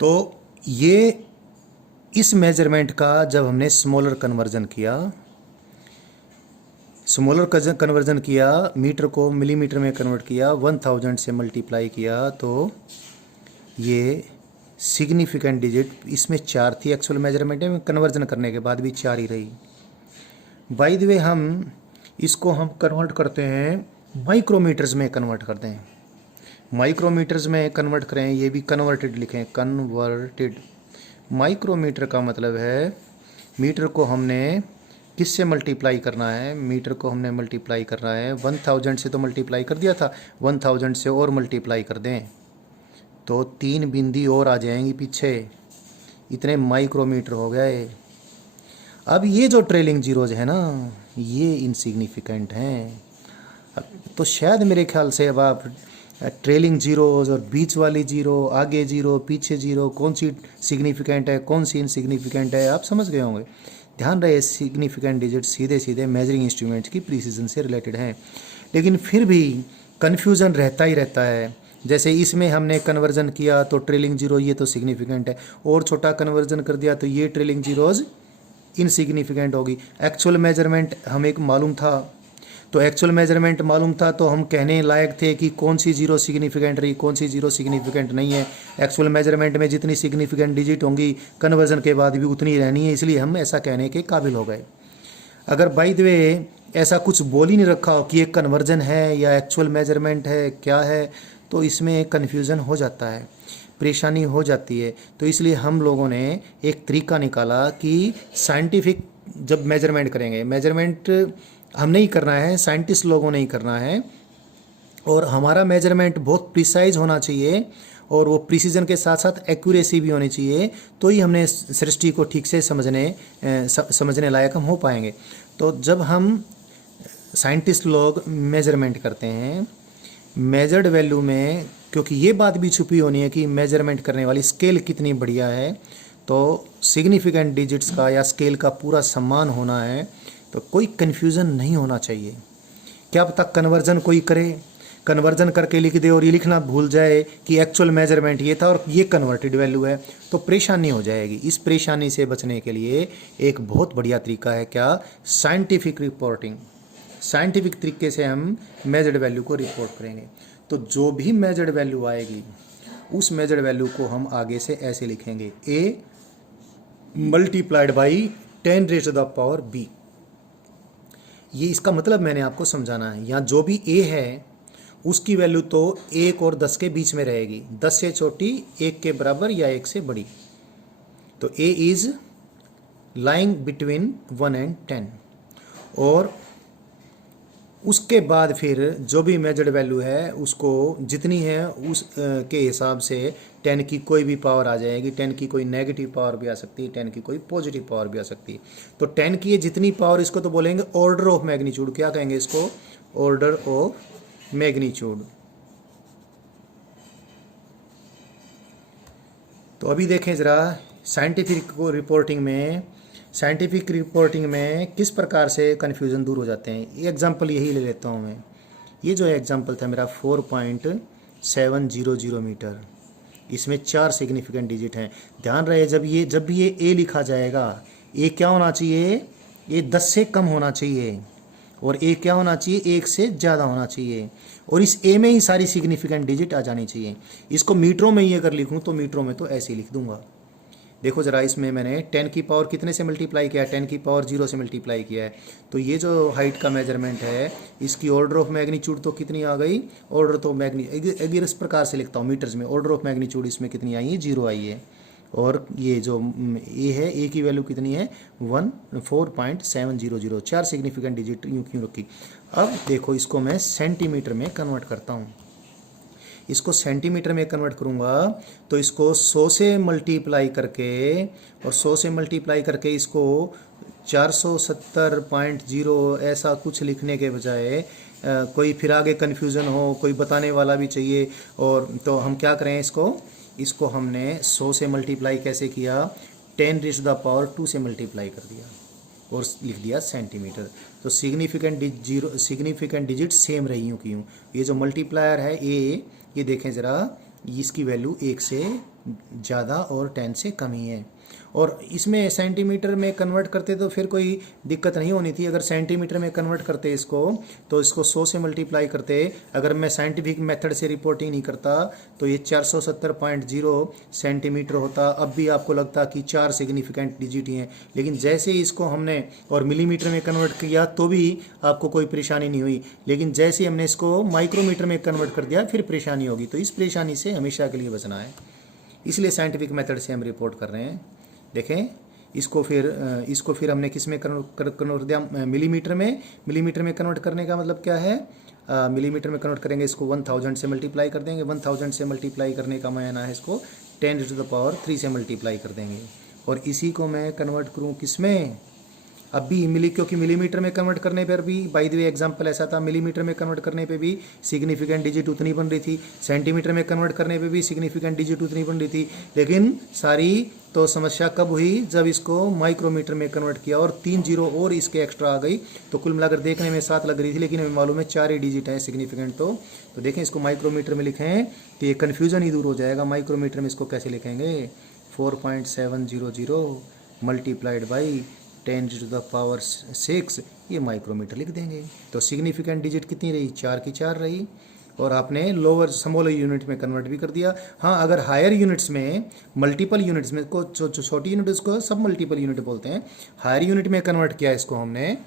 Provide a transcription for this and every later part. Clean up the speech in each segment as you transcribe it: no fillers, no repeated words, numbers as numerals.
तो ये इस मेजरमेंट का जब हमने स्मॉलर कन्वर्जन किया, मीटर को मिलीमीटर में कन्वर्ट किया, 1000 से मल्टीप्लाई किया, तो ये सिग्निफिकेंट डिजिट इसमें 4 थी एक्चुअल मेजरमेंट में, कन्वर्जन करने के बाद भी 4 ही रही। बाय द वे हम कन्वर्ट करते हैं माइक्रोमीटर्स में कन्वर्ट करते हैं। माइक्रोमीटर्स में कन्वर्ट करें, ये भी कन्वर्टेड लिखें, कन्वर्टेड। माइक्रोमीटर का मतलब है मीटर को हमने किससे मल्टीप्लाई करना है, मीटर को हमने मल्टीप्लाई करना है 1000 से, तो मल्टीप्लाई कर दिया था, 1000 से और मल्टीप्लाई कर दें तो 3 बिंदी और आ जाएंगी पीछे, इतने माइक्रोमीटर हो गए। अब ये जो ट्रेलिंग जीरोज है ना, ये इनसिग्निफिकेंट हैं। तो शायद मेरे ख्याल से अब आप ट्रेलिंग जीरोज और बीच वाली जीरो, आगे जीरो, पीछे जीरो, कौन सी सिग्निफिकेंट है, कौन सी इनसिग्निफिकेंट है, आप समझ गए होंगे। ध्यान रहे, सिग्निफिकेंट डिजिट सीधे सीधे मेजरिंग इंस्ट्रूमेंट्स की प्रिसीजन से रिलेटेड हैं, लेकिन फिर भी कन्फ्यूज़न रहता ही रहता है। जैसे इसमें हमने कन्वर्जन किया तो ट्रेलिंग जीरो, ये तो सिग्निफिकेंट है, और छोटा कन्वर्जन कर दिया तो ये ट्रेलिंग जीरोज इनसिग्निफिकेंट होगी। एक्चुअल मेजरमेंट हमें मालूम था, तो एक्चुअल मेजरमेंट मालूम था तो हम कहने लायक थे कि कौन सी जीरो सिग्निफिकेंट रही, कौन सी जीरो सिग्निफिकेंट नहीं है। एक्चुअल मेजरमेंट में जितनी सिग्निफिकेंट डिजिट होंगी कन्वर्जन के बाद भी उतनी रहनी है, इसलिए हम ऐसा कहने के काबिल हो गए। अगर बाय द वे ऐसा कुछ बोल ही नहीं रखा हो कि ये कन्वर्जन है या एक्चुअल मेजरमेंट है क्या है, तो इसमें कन्फ्यूज़न हो जाता है, परेशानी हो जाती है। तो इसलिए हम लोगों ने एक तरीका निकाला कि साइंटिफिक जब मेजरमेंट करेंगे, मेजरमेंट हम नहीं करना है, साइंटिस्ट लोगों ने ही करना है, और हमारा मेजरमेंट बहुत प्रिसाइज होना चाहिए, और वो प्रिसीजन के साथ साथ एक्यूरेसी भी होनी चाहिए, तो ही हमने सृष्टि को ठीक से समझने लायक हम हो पाएंगे। तो जब हम साइंटिस्ट लोग मेजरमेंट करते हैं, मेजर्ड वैल्यू में, क्योंकि ये बात भी छुपी होनी है कि मेजरमेंट करने वाली स्केल कितनी बढ़िया है, तो सिग्निफिकेंट डिजिट्स का या स्केल का पूरा सम्मान होना है, तो कोई कन्फ्यूज़न नहीं होना चाहिए। क्या पता कन्वर्जन कोई करे, कन्वर्जन करके लिख दे और ये लिखना भूल जाए कि एक्चुअल मेजरमेंट ये था और ये कन्वर्टेड वैल्यू है, तो परेशानी हो जाएगी। इस परेशानी से बचने के लिए एक बहुत बढ़िया तरीका है, क्या, साइंटिफिक रिपोर्टिंग। साइंटिफिक तरीके से हम मेजर्ड वैल्यू को रिपोर्ट करेंगे। तो जो भी मेजर्ड वैल्यू आएगी उस मेजर्ड वैल्यू को हम आगे से ऐसे लिखेंगे, ए मल्टीप्लाइड बाई 10⁻⁵ ये इसका मतलब मैंने आपको समझाना है। यहाँ जो भी ए है उसकी वैल्यू तो 1 और 10 के बीच में रहेगी, 10 से छोटी, 1 के बराबर या 1 से बड़ी। तो ए इज लाइंग बिटवीन 1 and 10, और उसके बाद फिर जो भी मेजर्ड वैल्यू है उसको जितनी है उस के हिसाब से 10 की कोई भी पावर आ जाएगी। 10 की कोई नेगेटिव पावर भी आ सकती है, 10 की कोई पॉजिटिव पावर भी आ सकती है। तो 10 की ये जितनी पावर, इसको तो बोलेंगे ऑर्डर ऑफ मैग्नीट्यूड। क्या कहेंगे इसको? Order of magnitude. तो अभी देखें ज़रा साइंटिफिक रिपोर्टिंग में किस प्रकार से कन्फ्यूज़न दूर हो जाते हैं। ये एग्जांपल यही ले लेता हूँ मैं। ये जो एग्जांपल था मेरा 4.700 मीटर, इसमें 4 सिग्निफिकेंट डिजिट हैं। ध्यान रहे, जब भी ये ए लिखा जाएगा, ए क्या होना चाहिए? ये 10 से कम होना चाहिए, और ए क्या होना चाहिए? 1 से ज़्यादा होना चाहिए, और इस ए में ही सारी सिग्निफिकेंट डिजिट आ जानी चाहिए। इसको मीटरों में ही अगर लिखूँ तो मीटरों में तो ऐसे ही लिख दूंगा। देखो ज़रा, इसमें मैंने 10 की पावर कितने से मल्टीप्लाई किया है? 10 की पावर 0 से मल्टीप्लाई किया है। तो ये जो हाइट का मेजरमेंट है, इसकी ऑर्डर ऑफ मैग्नीट्यूड तो कितनी आ गई? ऑर्डर तो अगर इस प्रकार से लिखता हूँ मीटर्स में, ऑर्डर ऑफ मैग्नीट्यूड इसमें कितनी आई है? 0 आई है। और ये जो ए है, ए की वैल्यू कितनी है? 4.700। 4 सिग्निफिकेंट डिजिट यूँ क्यों रखी। अब देखो, इसको मैं सेंटीमीटर में कन्वर्ट करता हूँ। इसको सेंटीमीटर में कन्वर्ट करूँगा तो इसको 100 से मल्टीप्लाई करके, और 100 से मल्टीप्लाई करके इसको 470.0 ऐसा कुछ लिखने के बजाय कोई फिर आगे कन्फ्यूज़न हो, कोई बताने वाला भी चाहिए, और तो हम क्या करें, इसको हमने 100 से मल्टीप्लाई कैसे किया? 10⁻² से मल्टीप्लाई कर दिया और लिख दिया सेंटीमीटर। तो सिग्निफिकेंट डिजिट सेम रही यूँ की यूँ। ये जो मल्टीप्लायर है ए, ये देखें ज़रा, इसकी वैल्यू 1 से ज़्यादा और 10 से कम ही है। और इसमें सेंटीमीटर में कन्वर्ट करते तो फिर कोई दिक्कत नहीं होनी थी। अगर सेंटीमीटर में कन्वर्ट करते इसको तो इसको 100 से मल्टीप्लाई करते। अगर मैं साइंटिफिक मेथड से रिपोर्टिंग नहीं करता तो ये 470.0 सेंटीमीटर होता। अब भी आपको लगता कि 4 सिग्निफिकेंट डिजिट ही हैं, लेकिन जैसे ही इसको हमने और मिलीमीटर में कन्वर्ट किया तो भी आपको कोई परेशानी नहीं हुई, लेकिन जैसे ही हमने इसको माइक्रोमीटर में कन्वर्ट कर दिया फिर परेशानी होगी। तो इस परेशानी से हमेशा के लिए बचना है, इसलिए साइंटिफिक मेथड से हम रिपोर्ट कर रहे हैं। देखें इसको फिर हमने किस में कन्वर्ट दिया, मिलीमीटर में कन्वर्ट करने का मतलब क्या है, मिलीमीटर में कन्वर्ट करेंगे इसको 1000 से मल्टीप्लाई कर देंगे। 1000 से मल्टीप्लाई करने का मायना है इसको 10⁻³ से मल्टीप्लाई कर देंगे। और इसी को मैं कन्वर्ट करूँ किस में, अब भी क्योंकि मिलीमीटर में कन्वर्ट करने पर भी, बाय द वे एग्जांपल ऐसा था, मिलीमीटर में कन्वर्ट करने पे भी सिग्निफिकेंट डिजिट उतनी बन रही थी, सेंटीमीटर में कन्वर्ट करने पे भी सिग्निफिकेंट डिजिट उतनी बन रही थी। लेकिन सारी तो समस्या कब हुई, जब इसको माइक्रोमीटर में कन्वर्ट किया और 3 जीरो और इसके एक्स्ट्रा आ गई। तो कुल मिलाकर देखने में 7 लग रही थी, लेकिन हमें मालूम है 4 ही डिजिट है सिग्निफिकेंट। तो देखें इसको माइक्रोमीटर में लिखें तो ये कन्फ्यूजन ही दूर हो जाएगा। माइक्रोमीटर में इसको कैसे लिखेंगे, 4.700 मल्टीप्लाइड बाई 10⁻⁶, ये माइक्रोमीटर लिख देंगे। तो सिग्निफिकेंट डिजिट कितनी रही, 4 की 4 रही। और आपने लोअर स्मॉलर यूनिट में कन्वर्ट भी कर दिया। हाँ, अगर हायर यूनिट्स में, मल्टीपल यूनिट्स में को छोटी यूनिट उसको सब मल्टीपल यूनिट बोलते हैं, हायर यूनिट में कन्वर्ट किया इसको हमने,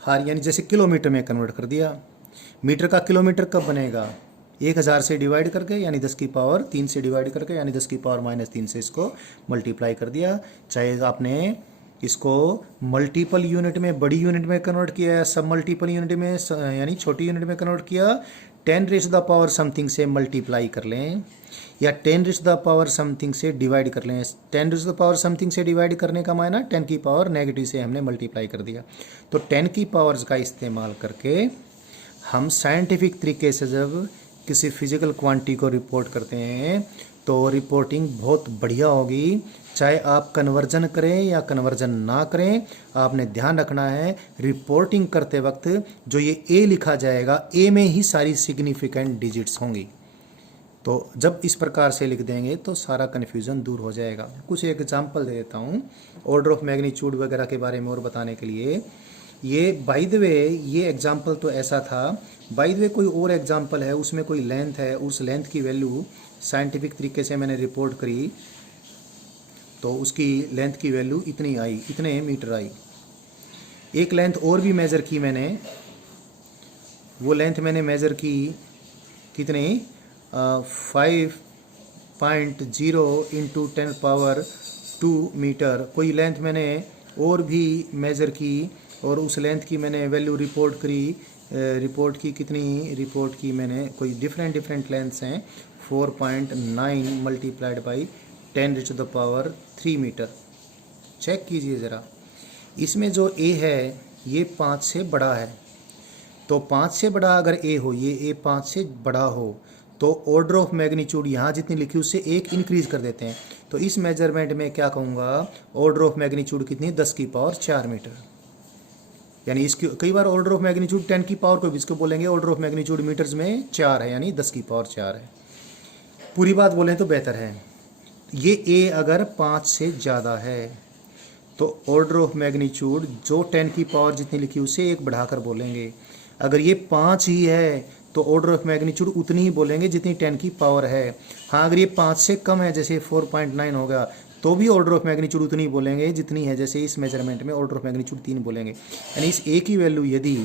हायर यानी जैसे किलोमीटर में कन्वर्ट कर दिया। मीटर का किलोमीटर कब बनेगा, 1000 से डिवाइड करके यानी 10⁻³ से डिवाइड करके यानी 10⁻³ से इसको मल्टीप्लाई कर दिया। चाहे आपने इसको मल्टीपल यूनिट में, बड़ी यूनिट में कन्वर्ट किया है, सब मल्टीपल यूनिट में यानी छोटी यूनिट में कन्वर्ट किया, 10⁻³ समथिंग से मल्टीप्लाई कर लें या 10⁻³ समथिंग से डिवाइड कर लें। 10⁻³ समथिंग से डिवाइड करने का मायना 10 की पावर नेगेटिव से हमने मल्टीप्लाई कर दिया। तो 10 की पावर्स का इस्तेमाल करके हम साइंटिफिक तरीके से जब किसी फिजिकल क्वांटिटी को रिपोर्ट करते हैं तो रिपोर्टिंग बहुत बढ़िया होगी। चाहे आप कन्वर्जन करें या कन्वर्जन ना करें, आपने ध्यान रखना है रिपोर्टिंग करते वक्त जो ये ए लिखा जाएगा, ए में ही सारी सिग्निफिकेंट डिजिट्स होंगी। तो जब इस प्रकार से लिख देंगे तो सारा कन्फ्यूज़न दूर हो जाएगा। कुछ एक एग्जांपल दे देता हूँ ऑर्डर ऑफ मैग्नीट्यूड वगैरह के बारे में और बताने के लिए। ये बाय द वे ये एग्जांपल तो ऐसा था, बाय द वे कोई और एग्जांपल है, उसमें कोई लेंथ है, उस लेंथ की वैल्यू साइंटिफिक तरीके से मैंने रिपोर्ट करी तो उसकी लेंथ की वैल्यू इतनी आई, इतने मीटर आई। एक लेंथ और भी मेज़र की मैंने, वो लेंथ मैंने मेज़र की कितने, 5.0 इंटू 10⁻² मीटर। कोई लेंथ मैंने और भी मेज़र की और उस लेंथ की मैंने वैल्यू रिपोर्ट करी। रिपोर्ट की कितनी, रिपोर्ट की मैंने कोई डिफरेंट लेंथ्स हैं, 4.9 मल्टीप्लाइड बाई 10⁻³ मीटर। चेक कीजिए ज़रा, इसमें जो ए है ये 5 से बड़ा है, तो 5 से बड़ा अगर ए हो, ये ए 5 से बड़ा हो तो ऑर्डर ऑफ मैग्नीट्यूड यहाँ जितनी लिखी उससे एक इंक्रीज कर देते हैं। तो इस मेजरमेंट में क्या कहूँगा, ऑर्डर ऑफ मैग्नीट्यूड कितनी, 10⁻⁴ मीटर। यानी इसकी कई बार ऑर्डर ऑफ मैग्नीट्यूड 10 की पावर को भी इसको बोलेंगे, ऑर्डर ऑफ मैग्नीट्यूड मीटर्स में 4 है यानी 10⁻⁴ है। पूरी बात बोलें तो बेहतर है। ये ए अगर 5 से ज़्यादा है तो ऑर्डर ऑफ मैग्नीट्यूड जो 10 की पावर जितनी लिखी उससे एक बढ़ाकर बोलेंगे। अगर ये 5 ही है तो ऑर्डर ऑफ मैग्नीट्यूड उतनी ही बोलेंगे जितनी 10 की पावर है। हाँ, अगर ये 5 से कम है जैसे 4.9 होगा तो भी ऑर्डर ऑफ मैग्नीट्यूड उतनी बोलेंगे जितनी है, जैसे इस मेजरमेंट में ऑर्डर ऑफ मैग्नीट्यूड 3 बोलेंगे। यानी इस ए की वैल्यू यदि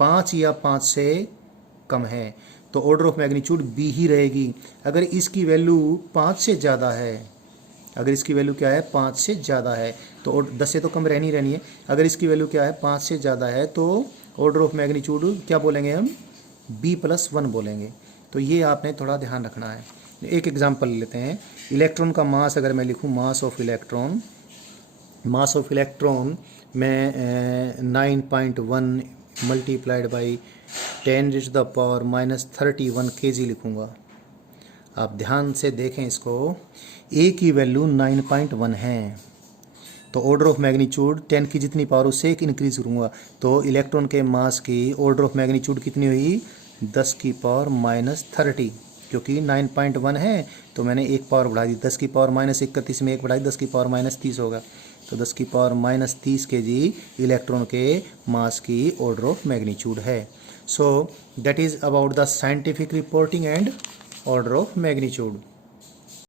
5 या 5 से कम है तो ऑर्डर ऑफ मैग्नीट्यूड बी ही रहेगी। अगर इसकी वैल्यू 5 से ज़्यादा है, अगर इसकी वैल्यू क्या है, 5 से ज़्यादा है, तो 10 से तो कम रहनी है। अगर इसकी वैल्यू क्या है, 5 से ज़्यादा है, तो ऑर्डर ऑफ मैग्नीट्यूड क्या बोलेंगे हम, B+1 बोलेंगे। तो ये आपने थोड़ा ध्यान रखना है। एक एग्जांपल लेते हैं, इलेक्ट्रॉन का मास अगर मैं लिखूं, मास ऑफ इलेक्ट्रॉन मैं 9.1 मल्टीप्लाइड बाई 10⁻³ kg लिखूँगा। आप ध्यान से देखें इसको, ए की वैल्यू 9.1 है तो ऑर्डर ऑफ मैग्नीट्यूड 10 की जितनी पावर उससे एक इंक्रीज करूँगा तो इलेक्ट्रॉन के मास की ऑर्डर ऑफ मैग्नीट्यूड कितनी हुई, 10⁻⁻30, क्योंकि 9.1 है तो मैंने एक पावर बढ़ा दी, 10 की पावर -31 में एक बढ़ाई 10 की पावर -30 होगा, तो 10 की पावर -30 kg इलेक्ट्रॉन के मास की ऑर्डर ऑफ मैग्नीट्यूड है। So that is about the scientific reporting and order of magnitude.